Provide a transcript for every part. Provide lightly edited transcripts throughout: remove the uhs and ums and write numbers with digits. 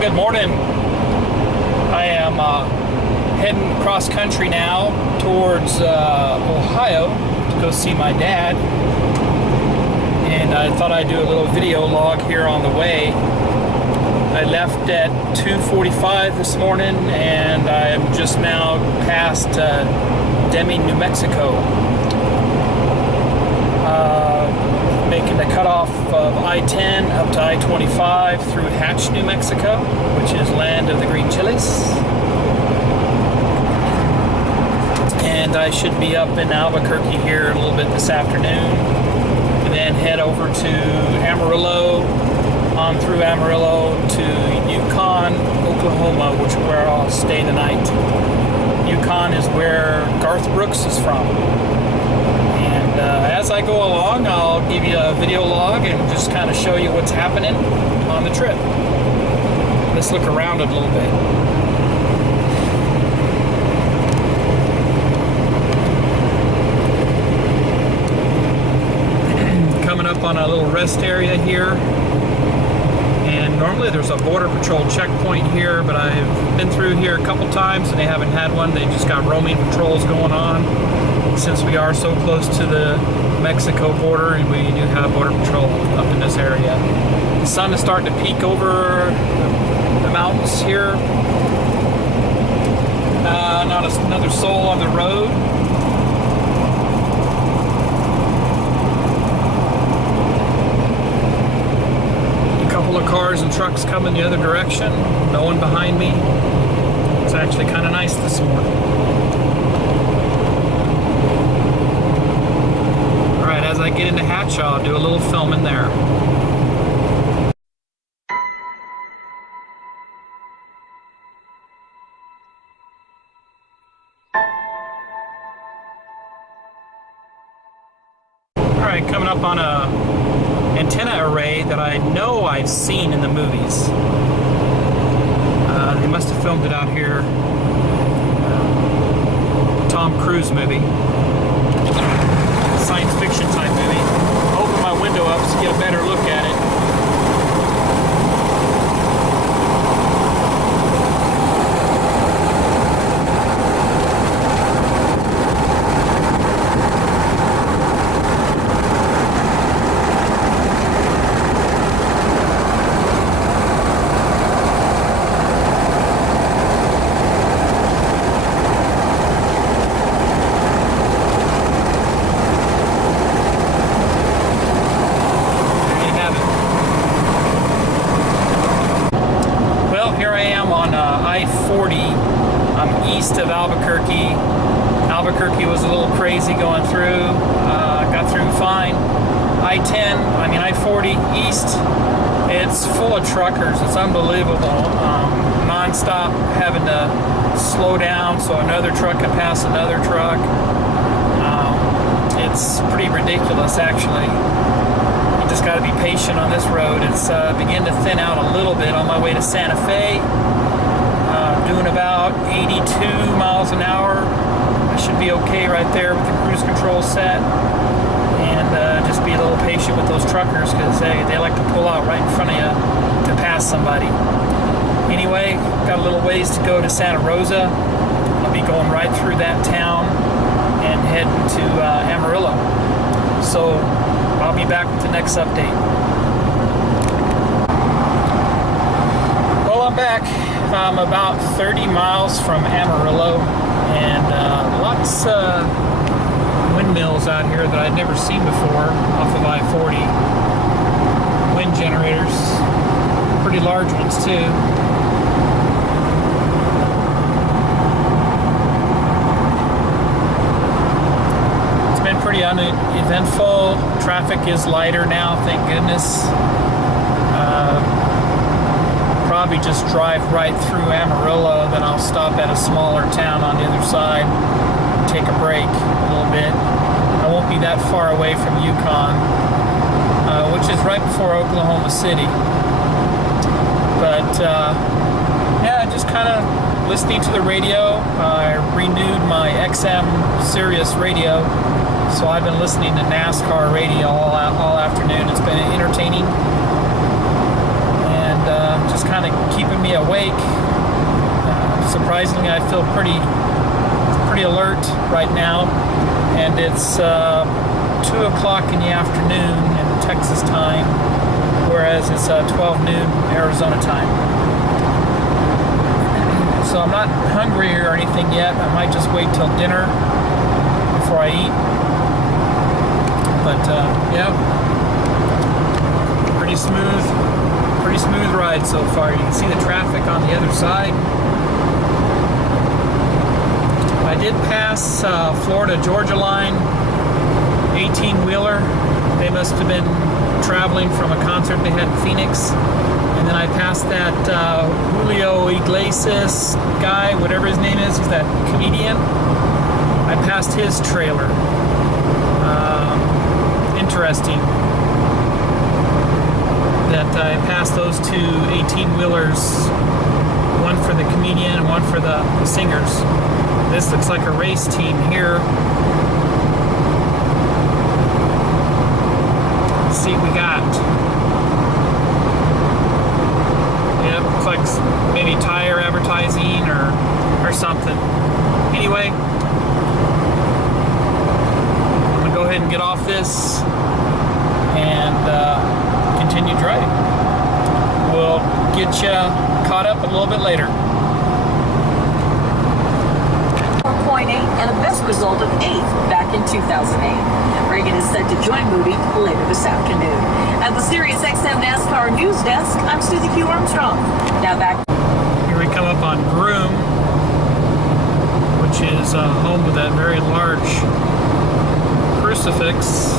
Good morning. I am heading cross country now towards Ohio to go see my dad, and I thought I'd do a little video log here on the way. I left at 2:45 this morning, and I'm just now past Deming, New Mexico. Making the cutoff of I-10 up to I-25 through Hatch, New Mexico, which is land of the green chilies. And I should be up in Albuquerque here a little bit this afternoon, and then head over to Amarillo, on through Amarillo to Yukon, Oklahoma, which is where I'll stay the night. Yukon is where Garth Brooks is from. As I go along, I'll give you a video log and just kind of show you what's happening on the trip. Let's look around it a little bit. Coming up on a little rest area here. And normally there's a border patrol checkpoint here, but I've been through here a couple times and they haven't had one. They just got roaming patrols going on. Since we are so close to the Mexico border, and we do have border patrol up in this area. The sun is starting to peek over the mountains here. Not another soul on the road. A couple of cars and trucks coming the other direction. No one behind me. It's actually kind of nice this morning. As I get into Hatch, I'll do a little filming there. Alright, coming up on a antenna array that I know I've seen in the movies. They must have filmed it out here. Tom Cruise movie. Science fiction type movie. I'll open my window up to get a better look at it. I'm east of Albuquerque. Albuquerque was a little crazy going through. Got through fine. I-40 east. It's full of truckers. It's unbelievable. Non-stop having to slow down so another truck can pass another truck. It's pretty ridiculous, actually. You just got to be patient on this road. It's beginning to thin out a little bit on my way to Santa Fe. Doing about 82 miles an hour. I should be okay right there with the cruise control set. And just be a little patient with those truckers, because they like to pull out right in front of you to pass somebody. Anyway, got a little ways to go to Santa Rosa. I'll be going right through that town and heading to Amarillo. So I'll be back with the next update. Well, I'm back. I'm about 30 miles from Amarillo, and lots of windmills out here that I'd never seen before off of I-40. Wind generators, pretty large ones too. It's been pretty uneventful. Traffic is lighter now, thank goodness. Probably just drive right through Amarillo, then I'll stop at a smaller town on the other side, take a break a little bit. I won't be that far away from Yukon, which is right before Oklahoma City. But yeah, just kind of listening to the radio. I renewed my XM Sirius radio, so I've been listening to NASCAR radio all afternoon. It's been entertaining. And just kind of keeping me awake. Surprisingly, I feel pretty alert right now, and it's 2 o'clock in the afternoon in Texas time, whereas it's 12 noon Arizona time. So I'm not hungry or anything yet. I might just wait till dinner before I eat. But yeah, pretty smooth ride so far. You can see the traffic on the other side. I did pass Florida-Georgia line, 18-wheeler. They must have been traveling from a concert they had in Phoenix. And then I passed that Julio Iglesias guy, whatever his name is. He's that comedian. I passed his trailer. Interesting that I passed those two 18-wheelers, one for the comedian and one for the singers. This looks like a race team here. Let's see what we got. Yeah, looks like maybe tire advertising or something. Anyway, I'm gonna go ahead and get off this and continue driving. We'll get you caught up a little bit later. 4.8 and a best result of 8th back in 2008. Reagan is set to join Moody later this afternoon. At the SiriusXM NASCAR News Desk, I'm Susie Q. Armstrong. Now back. Here we come up on Groom, which is home with that very large crucifix.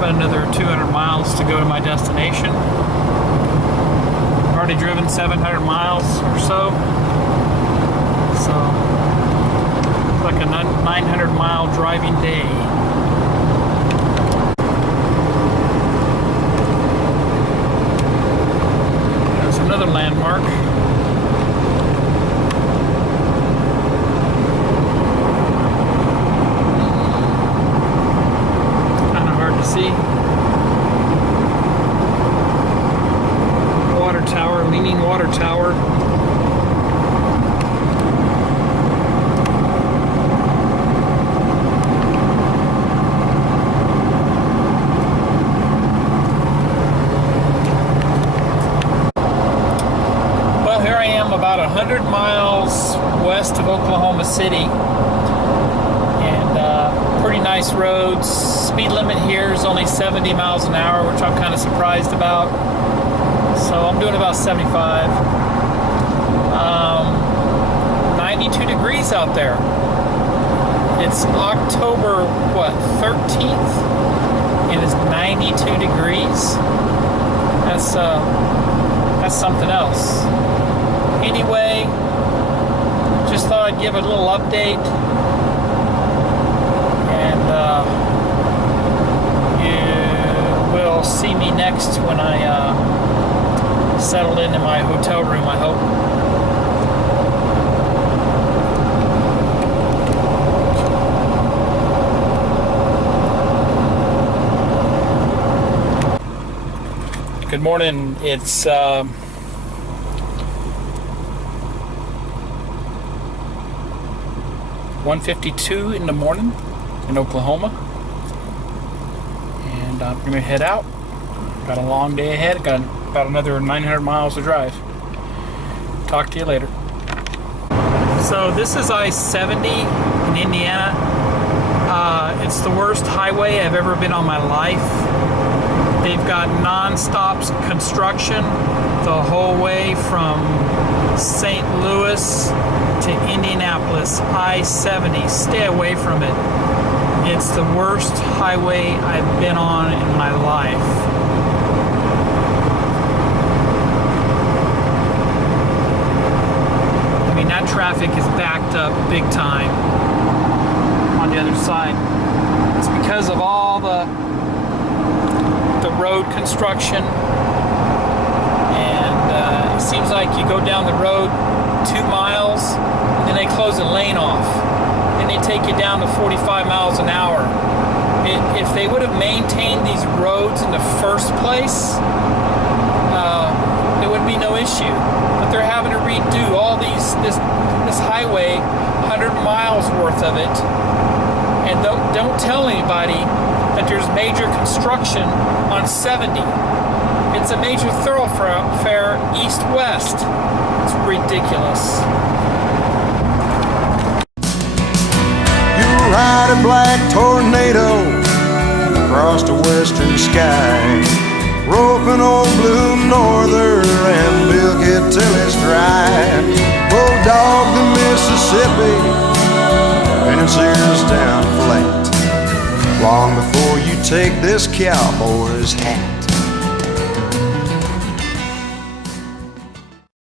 Another 200 miles to go to my destination. Already driven 700 miles or so. So, like a 900 mile driving day. There's another landmark. See water tower, leaning water tower. Well, here I am about 100 miles west of Oklahoma City. Pretty nice roads. Speed limit here is only 70 miles an hour, which I'm kind of surprised about. So I'm doing about 75. 92 degrees out there. It's October, 13th? And it's 92 degrees. That's something else. Anyway, just thought I'd give a little update. You will see me next when I settle into my hotel room, I hope. Good morning. It's 1:52 in the morning in Oklahoma, and I'm gonna head out. Got a long day ahead. Got about another 900 miles to drive. Talk to you later. So this is I-70 in Indiana. It's the worst highway I've ever been on my life. They've got non-stop construction the whole way from St. Louis to Indianapolis, I-70. Stay away from it. It's the worst highway I've been on in my life. I mean, that traffic is backed up big time on the other side. It's because of all the road construction, and it seems like you go down the road 2 miles and then they close a lane off, and they take you down to 45 miles an hour. If they would have maintained these roads in the first place, there would be no issue. But they're having to redo all this highway, 100 miles worth of it, and don't tell anybody that there's major construction on 70. It's a major thoroughfare east-west. It's ridiculous. You ride a black tornado across the western sky, roping old blue norther and milk it till it's dry. Bulldog the Mississippi and its ears down flat, long before you take this cowboy's hat.